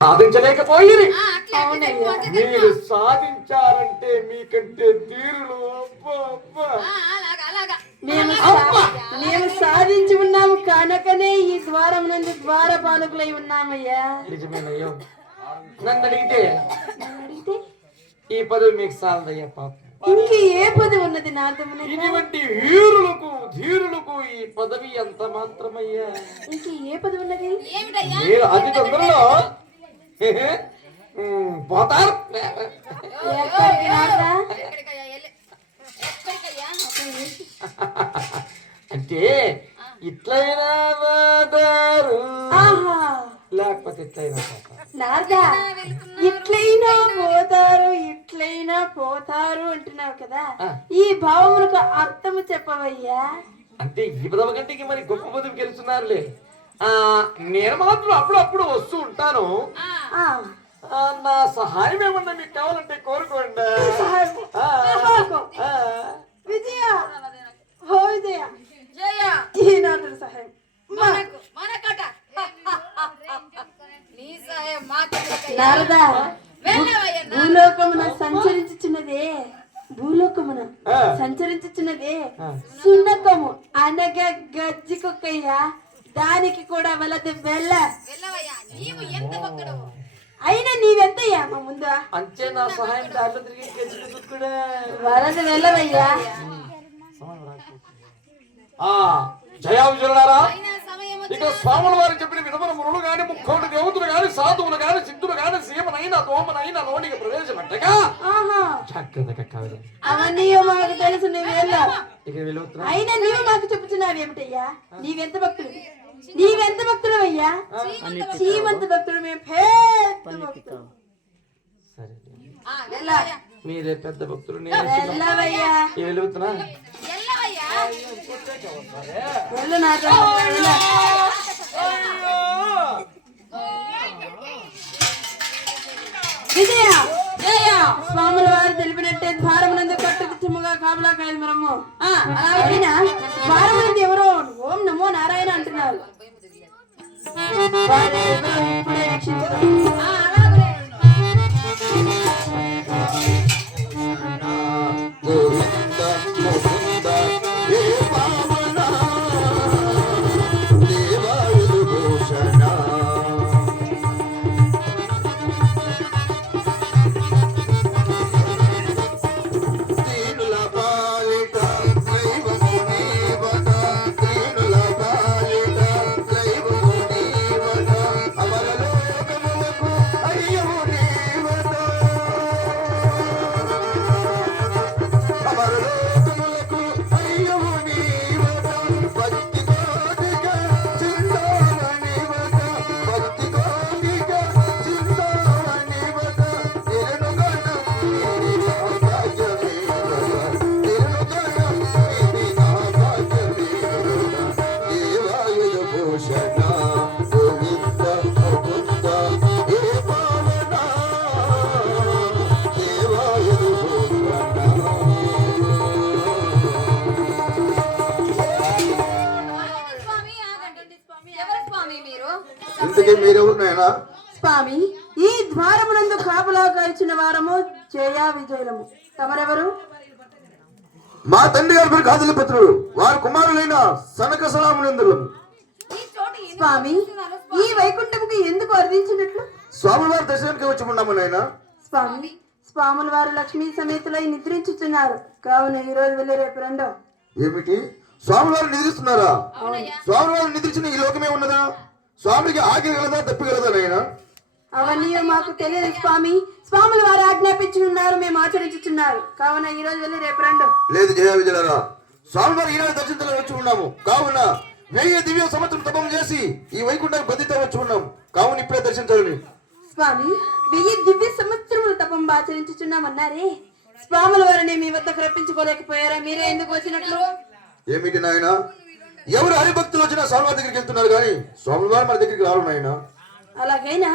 సాధించలేకపోయి మీరు సాధించారంటే మీకంటే తీరులు మేము సాధించి ఉన్నాము కనుకనే ఈ ద్వారం నుండి ద్వార పాలకులై ఉన్నామయ్యా. నిజమేనయ్యో. నన్ను అడిగితే ఈ పదవి మీకు సాలదయ్యా పాప. ఇంక ఏ పదవి ఉన్నది నాదమున? ఇటువంటి వీరులకు ధీరులకు ఈ పదవి ఎంత మాత్రమయ్యా. ఇంక ఏ పదవి ఉన్నది? మీరు అతి తొందరలో పోతారు. అంటే ఇట్లయినా పోతారు, లేకపోతే ఇట్లయినా నారదా. ఇట్లయినా పోతారు ఇట్లయినా పోతారు అంటున్నావు కదా, ఈ భావములకు అర్థము చెప్పవయ్యా. అంటే ఈ పదవి కంటే మరి గొప్ప పదవి గెలుస్తున్నారులే. నేను మాత్రం అప్పుడప్పుడు వస్తూ ఉంటాను. నా సహాయం ఏమన్నా మీకు కావాలంటే కోరుకోండి. విజయ హో విజయ ఈనాడు సహాయం నారదా. భూలోకమున సంచరించుచున్నదే సున్నకము అనగా గజ్జి కుక్కయ్య. దానికి కూడా వలది వెళ్ళ. అయినా నీవెంతయ్యా మా ముందా? అంతే నా సహాయం దాంట్లో తిరిగి వలది వెళ్ళవయ్యా. జయా విజయులారా, ఇక స్వాముల వారు చెప్పిన విధమున మునులు గాని ముక్కోటి దేవతలు గాని సాధువులు గాని సిద్ధులు గాని సీమనైనా దోమనైనా లోనికి ప్రవేశపెట్టగా అవన్నీ మాకు తెలుసు. అయినా నీవు మాకు చెప్పుచున్నావు ఏమిటయ్యా? నీవెంత భక్తులు అయ్యా? శ్రీమంత భక్తుడు. మేము మీరే పెద్ద భక్తులు. విజయ స్వాముల వారు తెలిపినట్టే ద్వారమునందు కట్టుదిట్టముగా కాపలా కాయలు మనము. అలాగైనా ద్వారమునందు ఎవరో ఓం నమో నారాయణ అంటున్నారు. ఇప్పుడే స్వామి, ఈ ద్వారమునందు కాపలా కాల్చిన వారము జయా విజయులము. తమరెవరు? మా తండ్రి గారి కాదుల పుత్రుడు, వారి కుమారులైన సనక సలామునందులము. స్వామి, ఈ వైకుంఠముకు ఎందుకు అర్థించినట్లు? స్వాముల వారి దర్శనానికి వచ్చి ఉన్నాము నాయన. స్వామి, స్వాముల వారు లక్ష్మీ సమేతులై నిద్రించుతున్నారు. కావున ఈ రోజు వెళ్ళి రేపు రెండో. ఏమిటి? స్వాముల వారు నిద్రిస్తున్నారా? స్వాముల వారు నిద్రించిన ఈ లోకమే ఉన్నదా? స్వామికి ఆకలి గలదా తప్పిగలదా నాయన? అవన్నీ మాకు తెలియదు స్వామి. స్వాముల వారు ఆజ్ఞాపించున్నారు, మేము ఆచరించుతున్నారు. కావున ఈ రోజు వెళ్ళి రేపు రండు. లేదు జయ విజయలారా, స్వామి వారు ఈనాడు దర్శించడం వచ్చి ఉన్నాము. కావున 1000 దివ్య సంవత్సరం తపం చేసి ఈ వైకుంఠానికి బదితో వచ్చి ఉన్నాం. కావున ఇప్పుడే దర్శించాలని. స్వామి, 1000 దివ్య సంవత్సరములు తపం ఆచరించుచున్నామన్నారే, స్వాముల వారిని మీ వద్దకు రప్పించుకోలేకపోయారా? మీరే ఎందుకు వచ్చినట్లు? ఏమిటి నాయన, ఎవరు హరిభక్తులు వచ్చినా స్వామి వారి దగ్గరికి వెళ్తున్నారు కానీ స్వామి వారు మన దగ్గరికి రారు నాయన. అలాగైనా